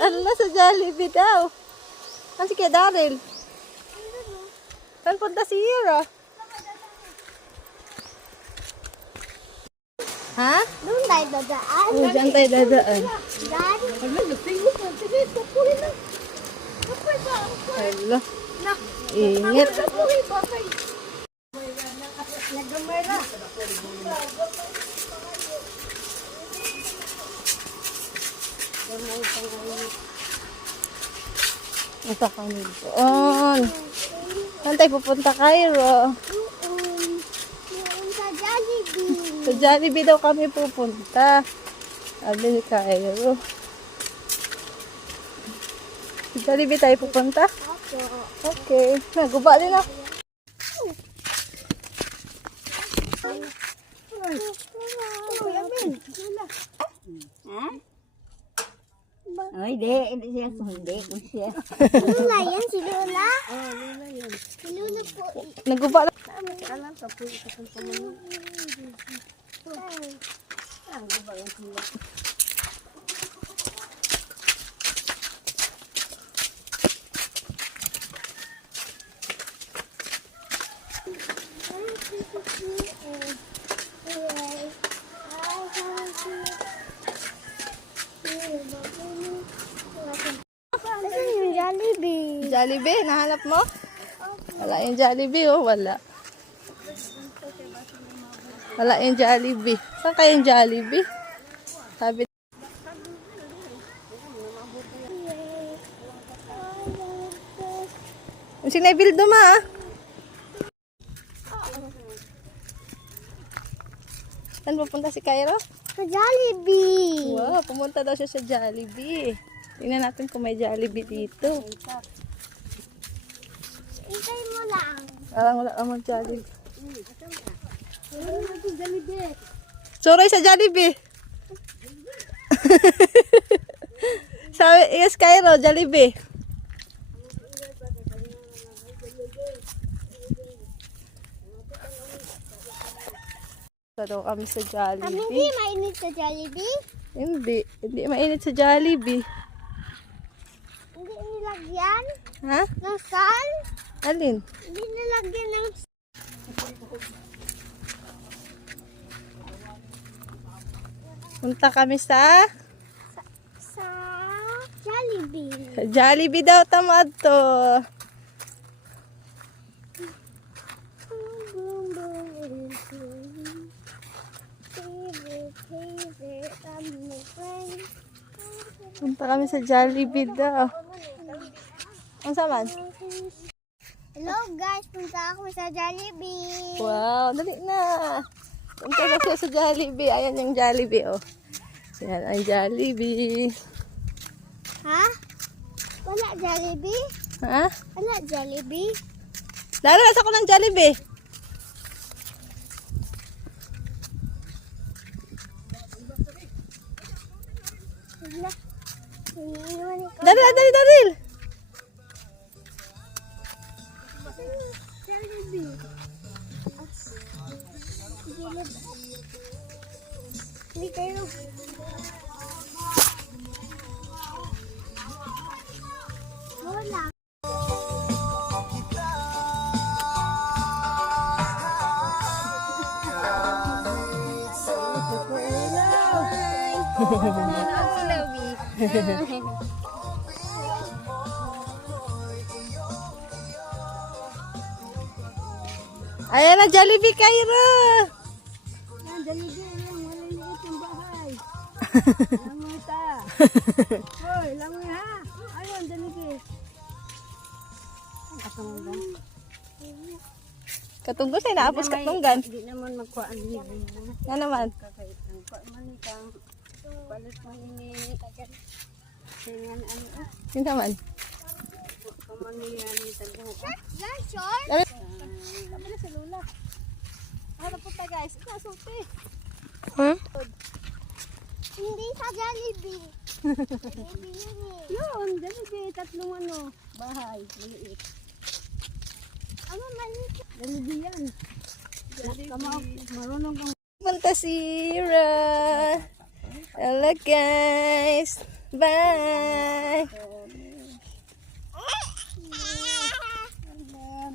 Ala, sa Jollibee daw. Kasi kay Daryl. Saan punta si Hira? Ha? Doon tayo dadaan. Oo, dyan tayo dadaan. Dad? Ala. Ingat. Ito kami doon. Saan tayo pupunta, Cairo? Sa Jollibee. Sa Jollibee daw kami pupunta. Sabi ni Cairo. Sa Jollibee tayo pupunta? Okay. Naguba din ako. Ay, hindi siya sundi ko siya. Lula yan, si Lula. Si Lula po. Naguba lang. Asan yung Jollibee? Jollibee, nahanap mo? Wala yung Jollibee, oh. Wala. Wala yung Jollibee. Saan kayong Jollibee? Sabi. Yung sinabil duma, ah. Saan pupunta si Cairo? Sa Jollibee. Wow, pumunta daw siya sa Jollibee. Tingnan natin kung may Jollibee dito. Intay mo lang. Parang wala namang Jollibee. Jollibee. Sorry sa Jollibee. Sabi, yes, Cairo, Jollibee. Punta daw kami sa Kami hindi Jollibee. mainit sa Jollibee. Hindi mainit sa Jollibee. Hindi nilagyan Ha? ng sal. Alin? Hindi nilagyan ng Punta kami sa sa Jollibee. Jollibee daw, tamad to. Boom, boom, boom. Favorite, I'm my friend. Punta kami sa Jollibee daw. Ang saman? Hello guys, punta ako sa Jollibee. Wow, dali na. Punta na siya sa Jollibee. Ayan yung Jollibee, oh. Ayan ang Jollibee. Ha? Wala Jollibee? Ha? Wala Jollibee? Lalalas ako ng Jollibee. Wala. Iniiwan ko. Daril. Jollibee. Gilid. Hindi kayo. Wala. Ayan na Jollibee, Cairo. Jollibee lang, maliliit yung bahay. Langoy ta. Hoy, langoy ha. Ayun, Jollibee. Katunggan. Katunggan ay naapos katunggan. Hindi naman magkuhaan niya. Nga naman. Kakait ang kuhaan man itang. Palit mo ini. Singan ano. Yun naman. Pamanihan ni Tagbuho. Guys, short. Sabi na si Lula. Ano punta guys? Ito, sulti. Hindi sa Jollibee. Jollibee yun eh. Yun, Jollibee. Tatlong ano. Bahay. Maliit. Ano maliit? Jollibee yan. Marunong kang Punta si Ra. Hello guys. Bye!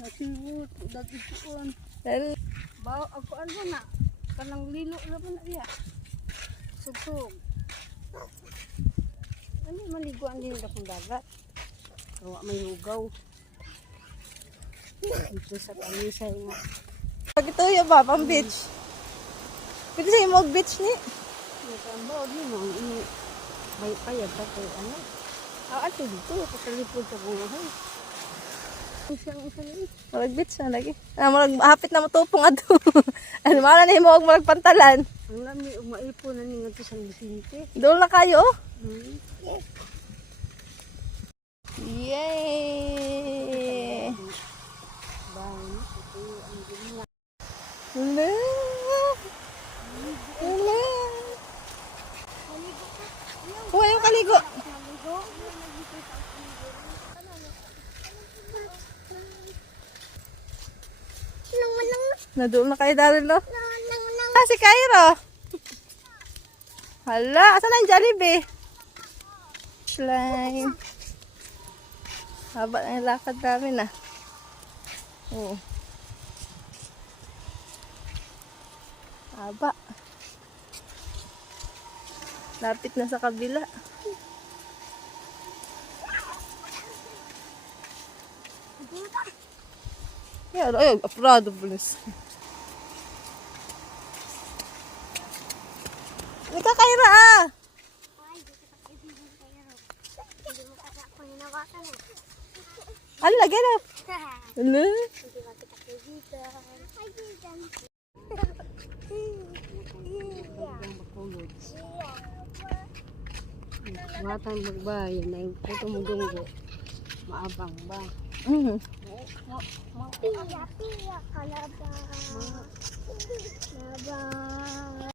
Nasiwot. Dati koon. Dal- Bawa ako ano na. Kanang lilo naman na iya. Sugsug. Ano maliguan din akong dagat. Kawa may lugaw. Dito sa kamisay nga. Pag ito yung ba, pang beach. Pwede sa'yo mag-beach ni. Nagkambaw din mo. Payag ka ko. Ano? Ato dito. Katalipod sa bungahan. Isang Mag-beach na lagi. Hapit na matupong ato. Ano, mana na yung huwag magpantalan. ang lami umaipo na ni nga sa Vicente. Doon na kayo. Hmm. Yay! Bang. Ito ang gina. Wala. Wala. Huwag yung kaligo. Nadoon na kayo dahil, no? Ah, si Cairo. Hala, asan na yung Jollibee? Slime. Haba na yung lakad namin, ah. Oo. Haba. Lapit na sa kabila. Yeah, ay, aprado please. Ika Kaira ah. Ala, get up. Ala. Matang magbayan na yung puto mo dunggo. Maabang ba? Mhm. Pia, pia, kalaba. Kalaba.